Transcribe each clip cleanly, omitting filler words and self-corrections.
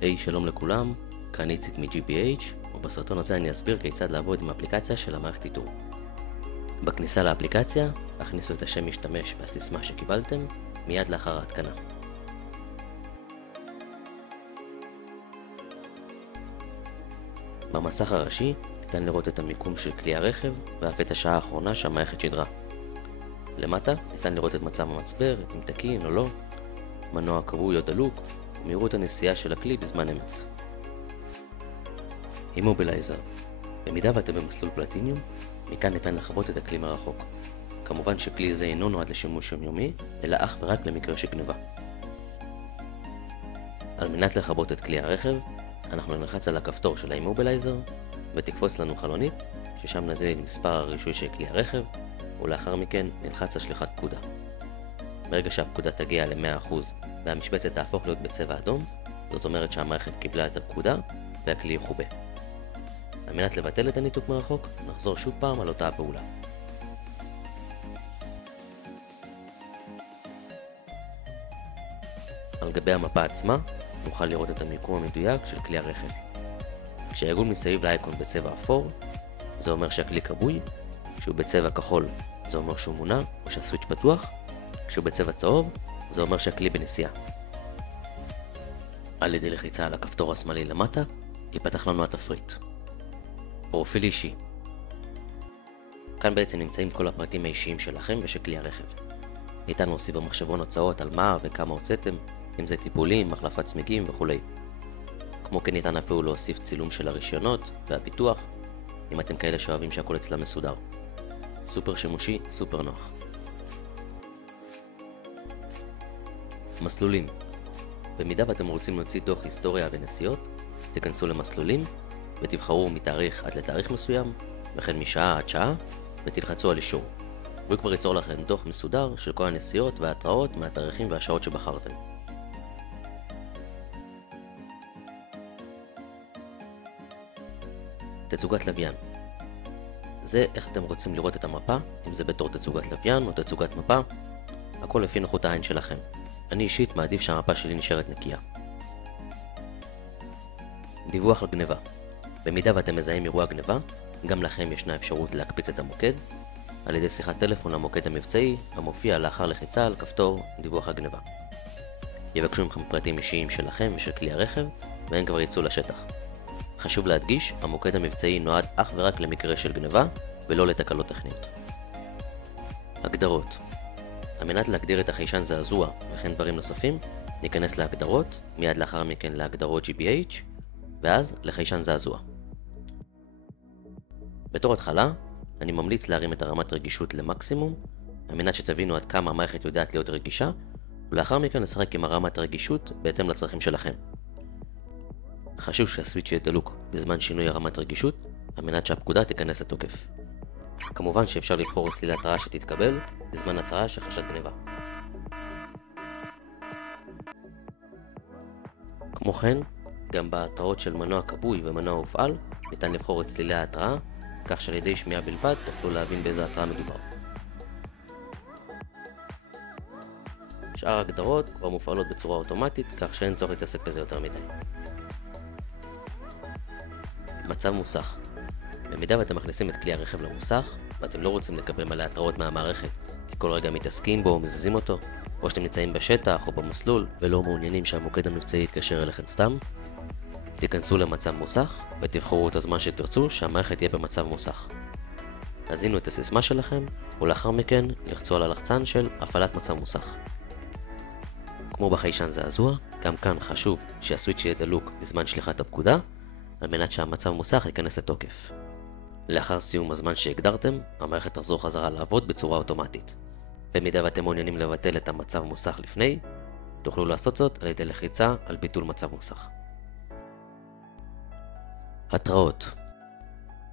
היי, שלום לכולם, כאן איציק מ-GBH, ובסרטון הזה אני אסביר כיצד לעבוד עם האפליקציה של המערכת איתור. בכניסה לאפליקציה, הכניסו את השם משתמש והסיסמה שקיבלתם מיד לאחר ההתקנה. במסך הראשי ניתן לראות את המיקום של כלי הרכב ואף את השעה האחרונה שהמערכת שידרה. למטה ניתן לראות את מצב המצבר, אם תקין או לא, מנוע כבוי או דלוק, ומהירות הנסיעה של הכלי בזמן אמת. אימובילייזר. במידה ואתם במסלול פלטיניום, מכאן ניתן לכבות את הכלי מרחוק. כמובן שכלי זה אינו נועד לשימוש יומיומי, אלא אך ורק למקרה של גניבה. על מנת לכבות את כלי הרכב, אנחנו נלחץ על הכפתור של האימובילייזר, ותקפוץ לנו חלונית, ששם נזין מספר הרישוי של כלי הרכב, ולאחר מכן נלחץ על שליחת פקודה. ברגע שהפקודה תגיע ל-100% והמשבצת תהפוך להיות בצבע אדום, זאת אומרת שהמערכת קיבלה את הפקודה והכלי יחובה. על מנת לבטל את הניתוק מרחוק, נחזור שוב פעם על אותה הפעולה. על גבי המפה עצמה, נוכל לראות את המיקום המדויק של כלי הרכב. כשהעיגול מסביב לאייקון בצבע אפור, זה אומר שהכלי כבוי, כשהוא בצבע כחול, זה אומר שהוא מונע או שהסוויץ' פתוח, כשהוא בצבע צהוב, זה אומר שהכלי בנסיעה. על ידי לחיצה על הכפתור השמאלי למטה, ייפתח לנו התפריט. פרופיל אישי. כאן בעצם נמצאים כל הפרטים האישיים שלכם ושל כלי הרכב. ניתן להוסיף במחשבון הוצאות על מה וכמה הוצאתם, אם זה טיפולים, החלפת צמיגים וכו'. כמו כן ניתן אפילו להוסיף צילום של הרישיונות והפיתוח, אם אתם כאלה שאוהבים שהכל אצלם מסודר. סופר שימושי, סופר נוח. מסלולים. במידה ואתם רוצים להוציא דוח היסטוריה ונסיעות, תיכנסו למסלולים ותבחרו מתאריך עד לתאריך מסוים, וכן משעה עד שעה, ותלחצו על אישור. הוא כבר ייצור לכם דוח מסודר של כל הנסיעות וההתראות מהתאריכים והשעות שבחרתם. תצוגת לוויין. זה איך אתם רוצים לראות את המפה, אם זה בתור תצוגת לוויין או תצוגת מפה, הכל לפי נוחות העין שלכם. אני אישית מעדיף שהמפה שלי נשארת נקייה. דיווח על גניבה. במידה ואתם מזהים אירוע גניבה, גם לכם ישנה אפשרות להקפיץ את המוקד על ידי שיחת טלפון למוקד המבצעי המופיע לאחר לחיצה על כפתור דיווח על גניבה. יבקשו מכם פרטים אישיים שלכם ושל כלי הרכב, והם כבר יצאו לשטח. חשוב להדגיש, המוקד המבצעי נועד אך ורק למקרה של גניבה ולא לתקלות טכניות. הגדרות. על מנת להגדיר את החיישן זעזוע וכן דברים נוספים, ניכנס להגדרות, מיד לאחר מכן להגדרות GBH, ואז לחיישן זעזוע. בתור התחלה, אני ממליץ להרים את הרמת רגישות למקסימום, על מנת שתבינו עד כמה המערכת יודעת להיות רגישה, ולאחר מכן נשחק עם הרמת הרגישות בהתאם לצרכים שלכם. חשוב שהסוויץ' יהיה דלוק בזמן שינוי הרמת רגישות, על מנת שהפקודה תיכנס לתוקף. כמובן שאפשר לבחור את צלילת התראה שתתקבל בזמן התראה של חשד גניבה. כמו כן, גם בהתראות של מנוע כבוי ומנוע הופעל, ניתן לבחור את צלילי ההתראה, כך שעל ידי שמיעה בלבד תוכלו להבין באיזו התראה מדובר. שאר ההגדרות כבר מופעלות בצורה אוטומטית, כך שאין צורך להתעסק בזה יותר מדי. מצב מוסך. במידה ואתם מכניסים את כלי הרכב למוסך, ואתם לא רוצים לקבל מלא התראות מהמערכת, כי כל רגע מתעסקים בו או מזיזים אותו, או שאתם נמצאים בשטח או במסלול, ולא מעוניינים שהמוקד המבצעי יתקשר אליכם סתם, תיכנסו למצב מוסך, ותבחרו את הזמן שתרצו שהמערכת תהיה במצב מוסך. הזינו את הסיסמה שלכם, ולאחר מכן לחצו על הלחצן של הפעלת מצב מוסך. כמו בחיישן זעזוע, גם כאן חשוב שהסוויץ' יהיה דלוק בזמן שליחת הפקודה, על מנת שהמצב מוסך ייכנס לתוקף. לאחר סיום הזמן שהגדרתם, המערכת תחזור חזרה לעבוד בצורה אוטומטית. במידה ואתם מעוניינים לבטל את המצב מוסך לפני, תוכלו לעשות זאת על ידי לחיצה על ביטול מצב מוסך. התראות.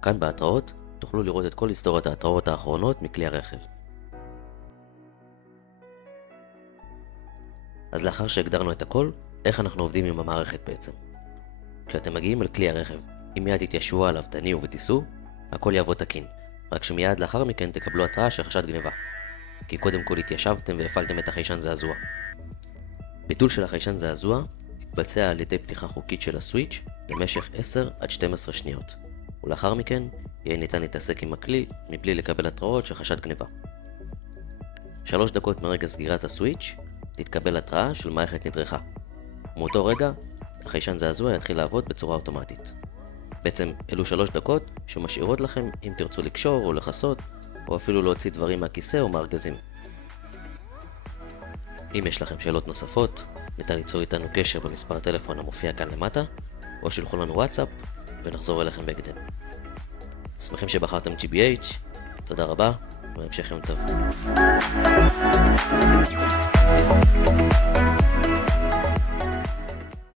כאן בהתראות תוכלו לראות את כל היסטוריית ההתראות האחרונות מכלי הרכב. אז לאחר שהגדרנו את הכל, איך אנחנו עובדים עם המערכת בעצם? כשאתם מגיעים אל כלי הרכב, אם מיד תתיישבו עליו, תניעו ותיסעו, הכל יעבוד תקין, רק שמיד לאחר מכן תקבלו התראה של חשד גניבה, כי קודם כל התיישבתם והפעלתם את החיישן זעזוע. ביטול של החיישן זעזוע מתבצע על ידי פתיחה חוקית של הסוויץ' למשך 10 עד 12 שניות, ולאחר מכן יהיה ניתן להתעסק עם הכלי מבלי לקבל התראות של חשד גניבה. 3 דקות מרגע סגירת הסוויץ' תתקבל התראה של מערכת נדרכה. מאותו רגע, החיישן זעזוע יתחיל לעבוד בצורה אוטומטית. בעצם אלו 3 דקות שמשאירות לכם אם תרצו לקשור או לחסות, או אפילו להוציא דברים מהכיסא או מהארגזים. אם יש לכם שאלות נוספות, ניתן ליצור איתנו קשר במספר הטלפון המופיע כאן למטה, או שילחו לנו וואטסאפ ונחזור אליכם בהקדם. שמחים שבחרתם GBH, תודה רבה והמשך יום טוב.